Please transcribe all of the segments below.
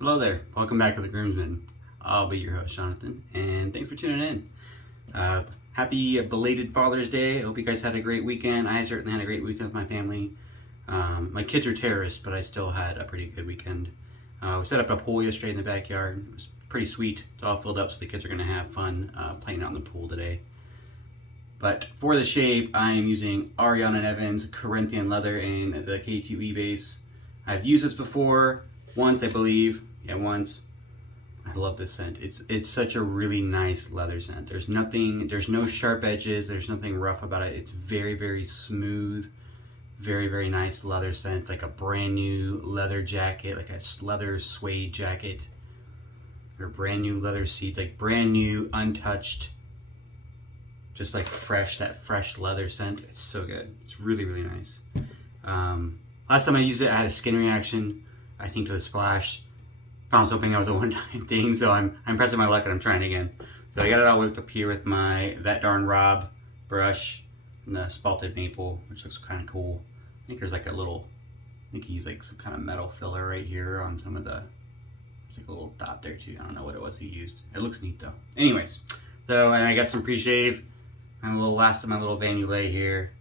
Hello there, welcome back to The Groomsman. I'll be your host, Jonathan, and thanks for tuning in. Happy belated Father's Day. I hope you guys had a great weekend. I certainly had a great weekend with my family. My kids are terrorists, but I still had a pretty good weekend. We set up a pool yesterday in the backyard. It was pretty sweet. It's all filled up, so the kids are going to have fun playing out in the pool today. But for the shave, I am using Ariana Evans Corinthian Leather in the K2E base. I've used this before, once I believe. Yeah, once. I love this scent. It's such a really nice leather scent. There's no sharp edges. There's nothing rough about it. It's very, very smooth. Very, very nice leather scent. Like a brand new leather jacket, like a leather suede jacket. Or brand new leather seats, like brand new, untouched. Just like fresh, that fresh leather scent. It's so good. It's really, really nice. Last time I used it, I had a skin reaction, I think, to the splash. I was hoping that was a one-time thing, so I'm pressing my luck and I'm trying again. So I got it all whipped up here with my That Darn Rob brush and the spalted maple, which looks kind of cool. I think there's like a little, I think he used like some kind of metal filler right here on some of the, there's like a little dot there too. I don't know what it was he used. It looks neat though. Anyways, so and I got some pre-shave and a little last of my little vanillé here.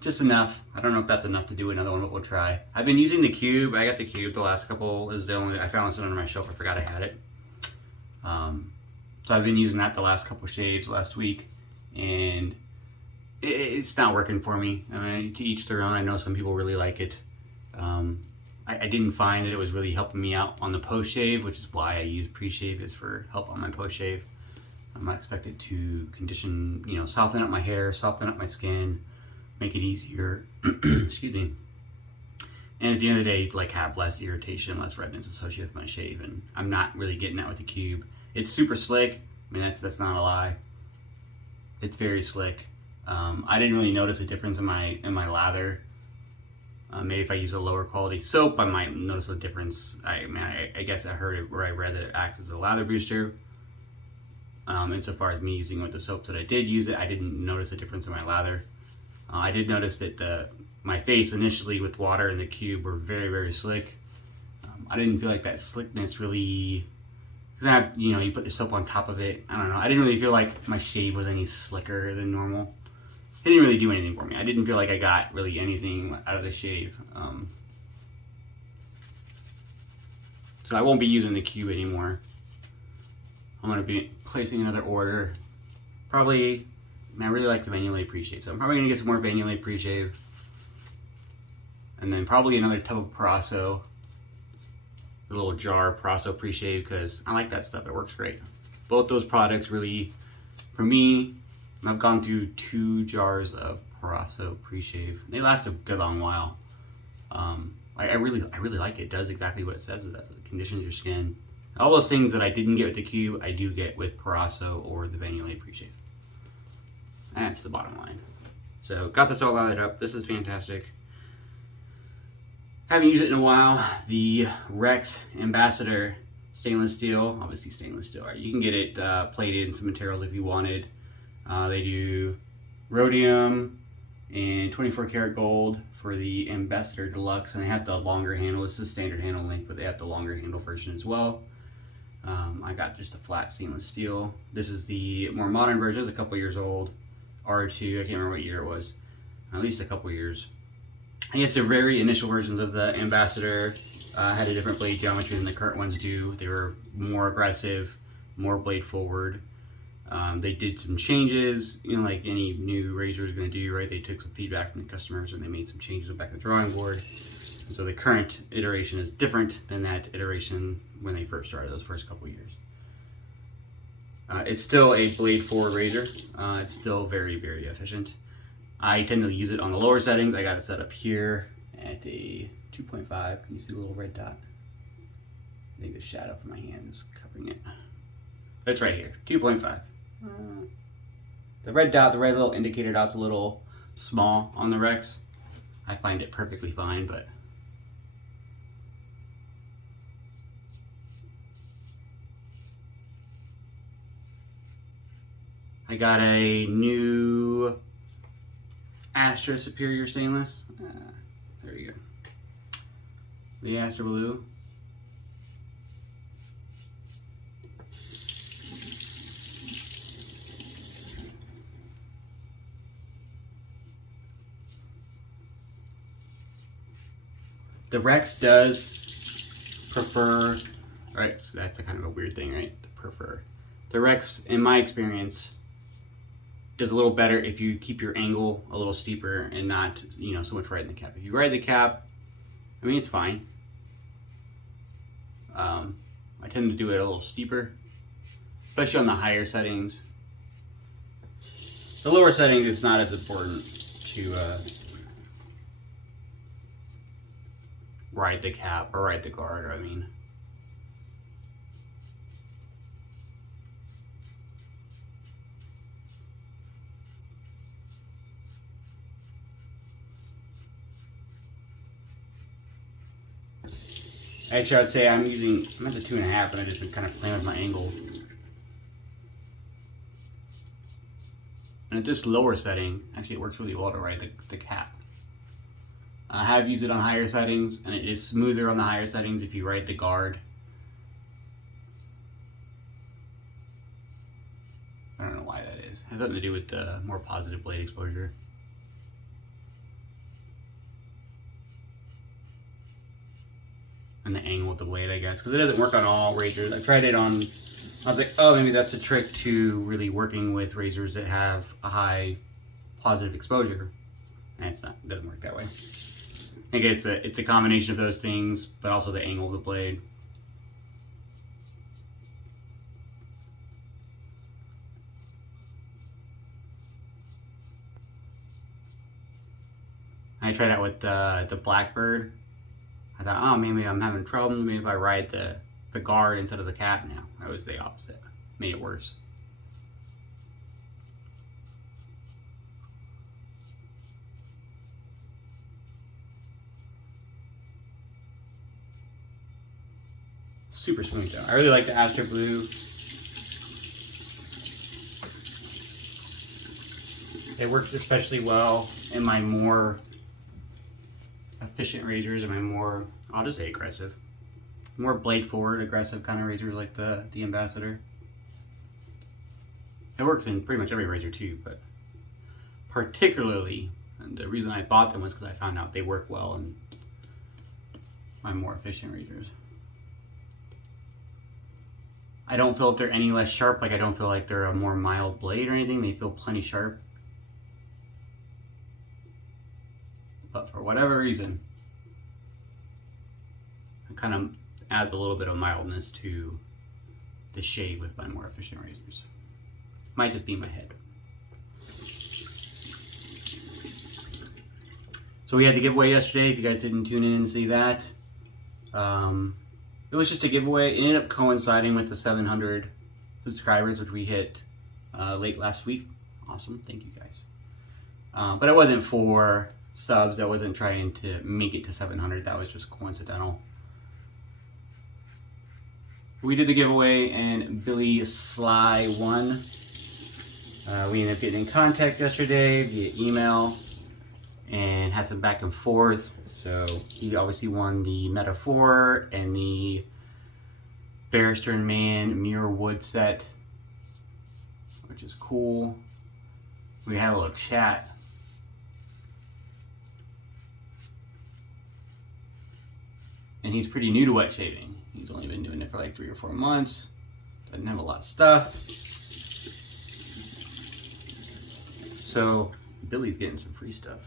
Just enough. I don't know if that's enough to do another one, but we'll try. I've been using the cube. I got the cube the last couple. This is the only, I found this under my shelf. I forgot I had it. So I've been using that the last couple shaves last week, and it's not working for me. I mean, to each their own. I know some people really like it. I didn't find that it was really helping me out on the post shave, which is why I use pre-shave, is for help on my post shave. I'm not expected to condition, soften up my hair, soften up my skin, make it easier, excuse me. And at the end of the day, like, have less irritation, less redness associated with my shave, and I'm not really getting that with the cube. It's super slick. I mean, that's not a lie. It's very slick. I didn't really notice a difference in my lather. Maybe if I use a lower quality soap, I might notice a difference. I guess I heard it where I read that it acts as a lather booster. Insofar as me using with the soap that I did use it, I didn't notice a difference in my lather. I did notice that my face initially with water and the cube were very, very slick. I didn't feel like that slickness really, because you put the soap on top of it. I don't know. I didn't really feel like my shave was any slicker than normal. It didn't really do anything for me. I didn't feel like I got really anything out of the shave. So I won't be using the cube anymore. I'm going to be placing another order. Probably, I really like the vanillé pre-shave, so I'm probably going to get some more vanillé pre-shave. And then probably another tub of Proraso. A little jar of Proraso pre-shave, because I like that stuff. It works great. Both those products really, for me, I've gone through 2 jars of Proraso pre-shave. They last a good long while. I really like it. It does exactly what it says it does. It conditions your skin. All those things that I didn't get with the cube, I do get with Proraso or the vanillé pre-shave. That's the bottom line. So got this all lathered up. This is fantastic. Haven't used it in a while. The Rex Ambassador stainless steel, obviously stainless steel. Right? You can get it plated in some materials if you wanted. They do rhodium and 24 karat gold for the Ambassador Deluxe, and they have the longer handle. This is standard handle length, but they have the longer handle version as well. I got just a flat stainless steel. This is the more modern version. It's a couple years old. R2, I can't remember what year it was. At least a couple years. I guess the very initial versions of the Ambassador had a different blade geometry than the current ones do. They were more aggressive, more blade forward. They did some changes, like any new razor is going to do, right? They took some feedback from the customers and they made some changes back to the drawing board. And so the current iteration is different than that iteration when they first started, those first couple years. It's still a blade forward razor. It's still very, very efficient. I tend to use it on the lower settings. I got it set up here at a 2.5. Can you see the little red dot? I think the shadow from my hand is covering it. It's right here, 2.5. The red dot, the red little indicator dot's a little small on the Rex. I find it perfectly fine, but I got a new Astra Superior Stainless. There you go. the Astra Blue. The Rex does prefer, right, so that's a kind of a weird thing, right, to prefer. The Rex, in my experience, does a little better if you keep your angle a little steeper and not, you know, so much right in the cap. If you ride the cap, I mean, it's fine. I tend to do it a little steeper, especially on the higher settings. The lower settings, it's not as important to ride the cap or ride the guard, I mean. Actually, I'd say I'm at the 2.5, and I've just been kind of playing with my angle. And at this lower setting, actually it works really well to ride the cap. I have used it on higher settings, and it is smoother on the higher settings if you ride the guard. I don't know why that is. It has something to do with the more positive blade exposure. And the angle of the blade, I guess, because it doesn't work on all razors. I tried it on, I was like, oh, maybe that's a trick to really working with razors that have a high positive exposure. And it's not, it doesn't work that way. I think it's a combination of those things, but also the angle of the blade. I tried out with the Blackbird. I thought, oh, maybe I'm having trouble. Maybe if I ride the guard instead of the cap now. That was the opposite. Made it worse. Super smooth though. I really like the Astra Blue. It works especially well in my more efficient razors and my more, I'll just say aggressive, more blade forward aggressive kind of razors like the Ambassador. It works in pretty much every razor too, but particularly, and the reason I bought them was because I found out they work well in my more efficient razors. I don't feel that they're any less sharp, like I don't feel like they're a more mild blade or anything. They feel plenty sharp. But for whatever reason, it kind of adds a little bit of mildness to the shave with my more efficient razors. Might just be my head. So we had the giveaway yesterday, if you guys didn't tune in and see that. It was just a giveaway. It ended up coinciding with the 700 subscribers, which we hit late last week. Awesome, thank you guys. But it wasn't for subs. I wasn't trying to make it to 700. That was just coincidental. We did the giveaway and Billy Sly won. We ended up getting in contact yesterday via email and had some back and forth. So he obviously won the Metaphor and the Barrister and Man Mirror Wood set, which is cool. We had a little chat. And he's pretty new to wet shaving. He's only been doing it for like 3 or 4 months. Doesn't have a lot of stuff. So Billy's getting some free stuff.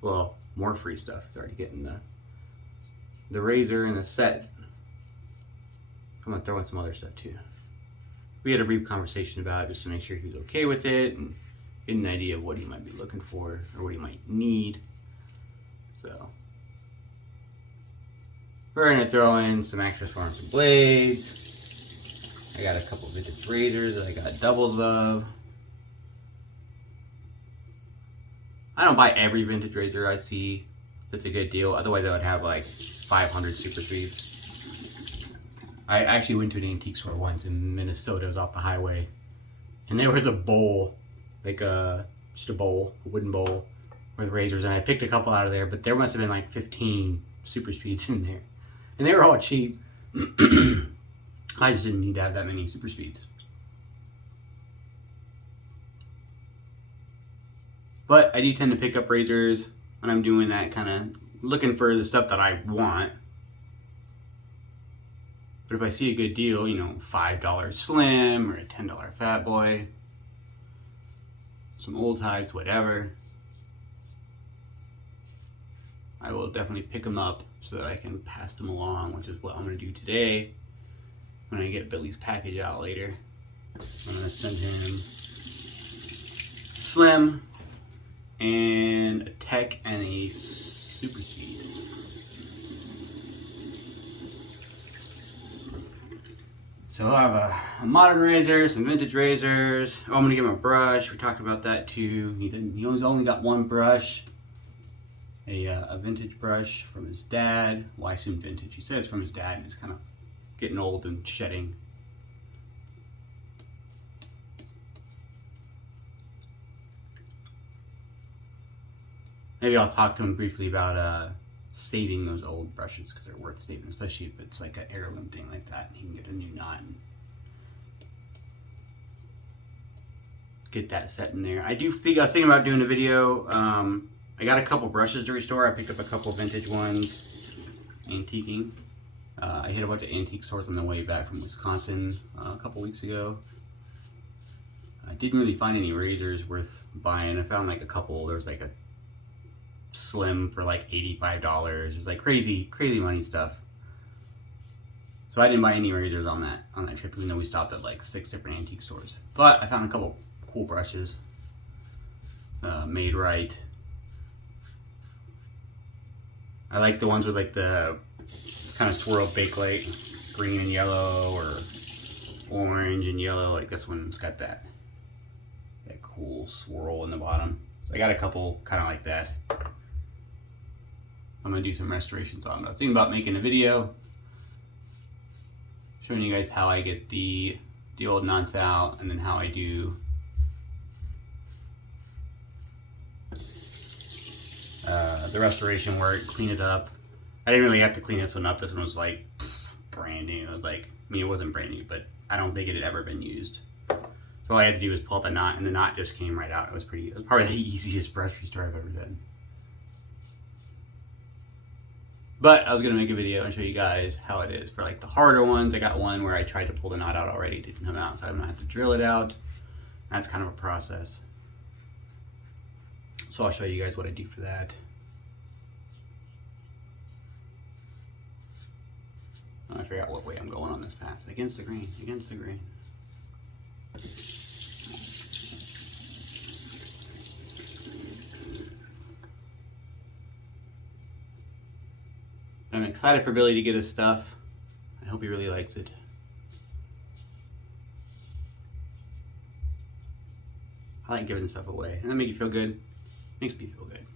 Well, more free stuff. He's already getting the razor and the set. I'm gonna throw in some other stuff too. We had a brief conversation about it just to make sure he was okay with it and get an idea of what he might be looking for or what he might need. So we're gonna throw in some extras for him, some blades. I got a couple vintage razors that I got doubles of. I don't buy every vintage razor I see that's a good deal. Otherwise I would have like 500 super speeds. I actually went to an antique store once in Minnesota. It was off the highway. And there was a bowl, like just a bowl, a wooden bowl with razors. And I picked a couple out of there, but there must have been like 15 super speeds in there. And they were all cheap. I just didn't need to have that many super speeds. But I do tend to pick up razors when I'm doing that, kind of looking for the stuff that I want. But if I see a good deal, you know, $5 Slim or a $10 Fat Boy, some old types, whatever, I will definitely pick them up so that I can pass them along, which is what I'm going to do today when I get Billy's package out later. I'm going to send him Slim and a Tech and a Super Speed. So I'll have a modern razor, some vintage razors. Oh, I'm gonna give him a brush. We talked about that too. He only got one brush, a vintage brush from his dad. Well, I assume vintage. He said it's from his dad and it's kind of getting old and shedding. Maybe I'll talk to him briefly about saving those old brushes because they're worth saving, especially if it's like an heirloom thing like that and he can get a new knot and get that set in there. I was thinking about doing a video. I got a couple brushes to restore. I picked up a couple vintage ones, antiquing. I hit a bunch of antique stores on the way back from Wisconsin a couple weeks ago. I didn't really find any razors worth buying. I found like a couple. There was like a Slim for like $85. It's like crazy money stuff. So I didn't buy any razors on that trip, even though we stopped at like 6 different antique stores. But I found a couple cool brushes, made right. I like the ones with like the kind of swirled bakelite, green and yellow, or orange and yellow. Like this one's got that cool swirl in the bottom. So I got a couple kind of like that. I'm gonna do some restorations on them. I was thinking about making a video showing you guys how I get the old knots out, and then how I do the restoration work, clean it up. I didn't really have to clean this one up. This one was like brand new. It was like, I mean, it wasn't brand new, but I don't think it had ever been used. So all I had to do was pull out the knot, and the knot just came right out. It was probably the easiest brush restore I've ever done. But I was gonna make a video and show you guys how it is for like the harder ones. I got one where I tried to pull the knot out already, it didn't come out, so I'm gonna have to drill it out. That's kind of a process. So I'll show you guys what I do for that. I'm trying to figure out what way I'm going on this path. Against the grain, against the grain. I'm excited for Billy to get his stuff. I hope he really likes it. I like giving stuff away. Doesn't that make you feel good? Makes me feel good.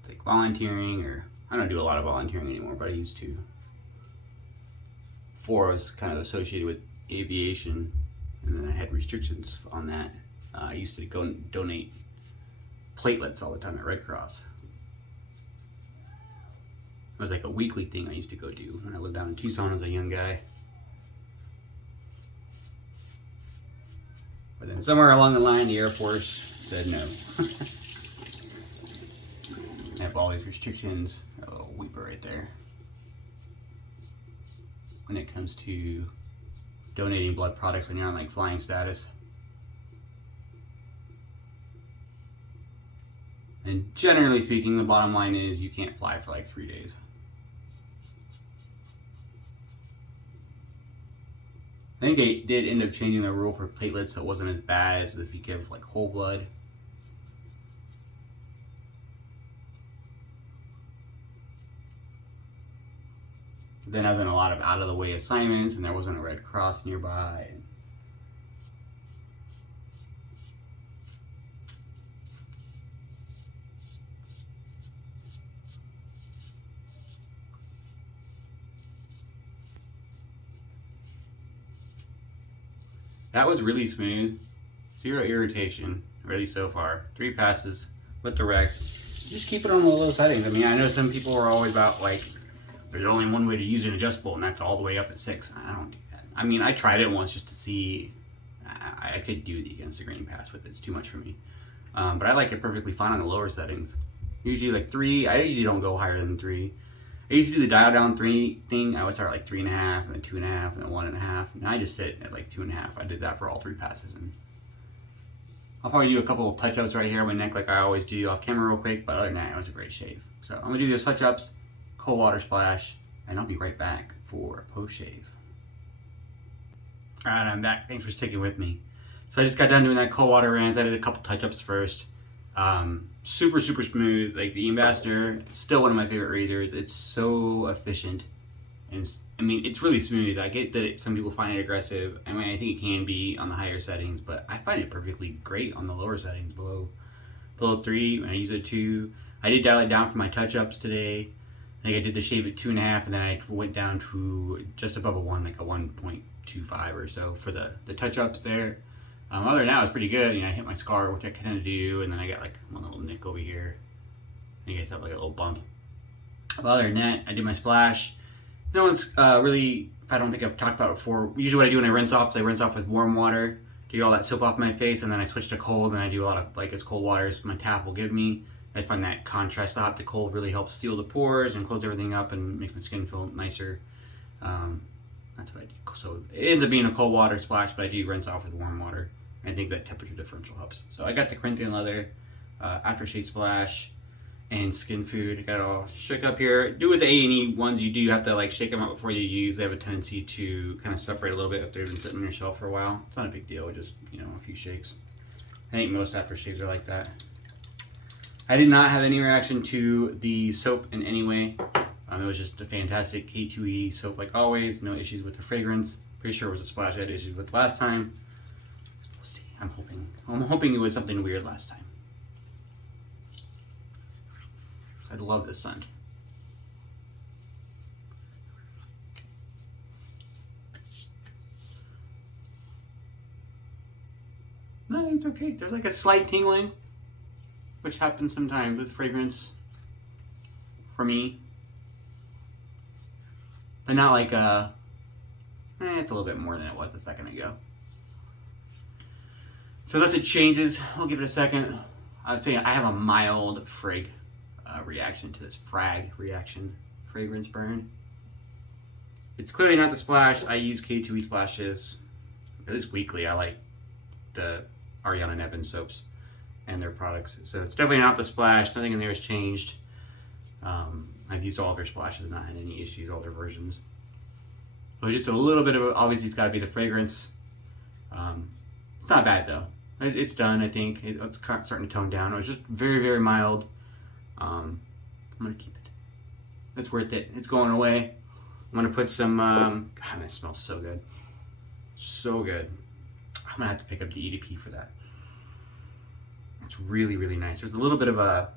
It's like volunteering, or I don't do a lot of volunteering anymore, but I used to. Before I was kind of associated with aviation, and then I had restrictions on that. I used to go donate platelets all the time at Red Cross. It was like a weekly thing I used to go do when I lived down in Tucson as a young guy. But then somewhere along the line, the Air Force said no. I have all these restrictions. That little weeper right there. When it comes to donating blood products when you're on like flying status. And generally speaking, the bottom line is you can't fly for like 3 days. I think they did end up changing the rule for platelets so it wasn't as bad as if you give like whole blood. Then I was in a lot of out of the way assignments and there wasn't a Red Cross nearby. That was really smooth. Zero irritation, really so far. 3 passes with the wreck. just keep it on the low settings. I mean, I know some people are always about like, there's only one way to use an adjustable, and that's all the way up at 6. I don't do that. I mean, I tried it once just to see. I could do the against the grain pass with it. It's too much for me. But I like it perfectly fine on the lower settings. Usually like 3. I usually don't go higher than 3. I used to do the dial down 3 thing. I would start like 3.5, and then 2.5, and then 1.5. And I just sit at like 2.5. I did that for all 3 passes. And I'll probably do a couple of touch-ups right here on my neck like I always do off camera real quick. But other than that, it was a great shave. So I'm going to do those touch-ups, cold water splash, and I'll be right back for a post-shave. Alright, I'm back. Thanks for sticking with me. So I just got done doing that cold water rinse. I did a couple touch-ups first. Super smooth. Like the Ambassador, still one of my favorite razors. It's so efficient, and I mean, it's really smooth. I get that some people find it aggressive. I mean, I think it can be on the higher settings, but I find it perfectly great on the lower settings, below 3. When I use it 2, I did dial it down for my touch-ups today. I think I did the shave at 2.5, and then I went down to just above a 1, like a 1.25 or so for the touch-ups there. Other than that, it was pretty good. You know, I hit my scar, which I tend to do, and then I got like one little nick over here. I guess I have like a little bump. But other than that, I did my splash. No one's really, I don't think I've talked about it before. Usually what I do when I rinse off is I rinse off with warm water to get all that soap off my face, and then I switch to cold, and I do a lot of like as cold water as my tap will give me. I just find that contrast, the hot to cold, really helps seal the pores and close everything up and makes my skin feel nicer. That's what I do. So it ends up being a cold water splash, but I do rinse off with warm water. I think that temperature differential helps. So I got the Corinthian Leather aftershave splash and skin food. I got it all shook up here. Do with the A&E ones, you do have to like shake them up before you use. They have a tendency to kind of separate a little bit if they've been sitting on your shelf for a while. It's not a big deal, just, you know, a few shakes. I think most aftershaves are like that. I did not have any reaction to the soap in any way. It was just a fantastic K2E soap like always. No issues with the fragrance. Pretty sure it was a splash I had issues with last time. We'll see. I'm hoping it was something weird last time. I love this scent. No, it's okay. There's like a slight tingling, which happens sometimes with fragrance for me. But not like it's a little bit more than it was a second ago. So unless it changes, I'll give it a second. I would say I have a mild reaction to this fragrance burn. It's clearly not the splash. I use K2E splashes, at least weekly. I like the Ariana Evans soaps and their products. So it's definitely not the splash. Nothing in there has changed. I've used all of their splashes and not had any issues, all their versions. So just a little bit of, obviously it's got to be the fragrance. It's not bad though. It's done, I think. It's starting to tone down. It was just very mild. I'm gonna keep it. It's worth it. It's going away. I'm gonna put some, God, it smells so good. So good. I'm gonna have to pick up the EDP for that. It's really nice. There's a little bit of a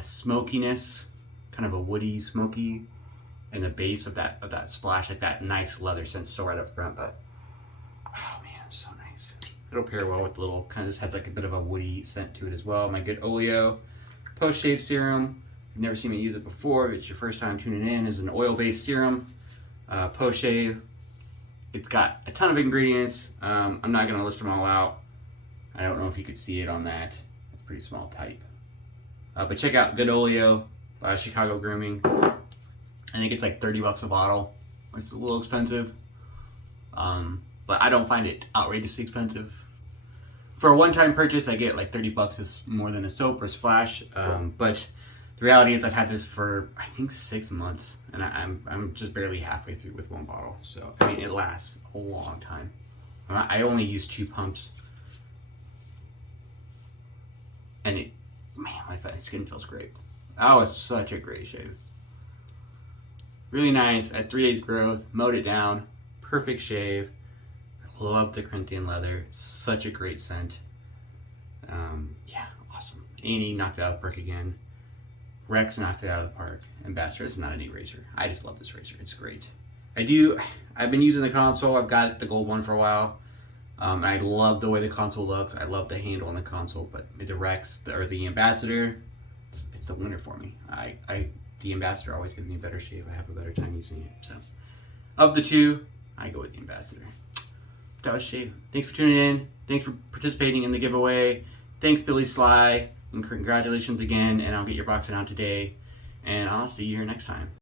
smokiness, kind of a woody, smoky, in the base of that splash, like that nice leather scent still right up front, but oh man, it's so nice. It'll pair well with the little, kind of just has like a bit of a woody scent to it as well. My good Oleo post-shave serum. If you've never seen me use it before, if it's your first time tuning in, is an oil-based serum, post-shave. It's got a ton of ingredients. I'm not gonna list them all out. I don't know if you could see it on that. It's pretty small type. But check out Good Oleo by Chicago Grooming. I think it's like $30 a bottle. It's a little expensive, but I don't find it outrageously expensive. For a one-time purchase, I get like $30 is more than a soap or splash. But the reality is, I've had this for I think 6 months, and I'm just barely halfway through with one bottle. So I mean, it lasts a long time. I only use 2 pumps, and man, my skin feels great. That was such a great shave. Really nice. At 3 days growth, mowed it down, perfect shave. I love the Corinthian Leather. Such a great scent. Yeah, awesome. A&E knocked it out of the park again. Rex knocked it out of the park. Ambassador, this is not a neat razor. I just love this razor. It's great. I've been using the console. I've got the gold one for a while. I love the way the console looks. I love the handle on the console, but the Rex, or the Ambassador, it's a winner for me. The Ambassador always gives me a better shave. I have a better time using it. So, of the two, I go with the Ambassador. That was shave. Thanks for tuning in. Thanks for participating in the giveaway. Thanks, Billy Sly, and congratulations again. And I'll get your box out today. And I'll see you here next time.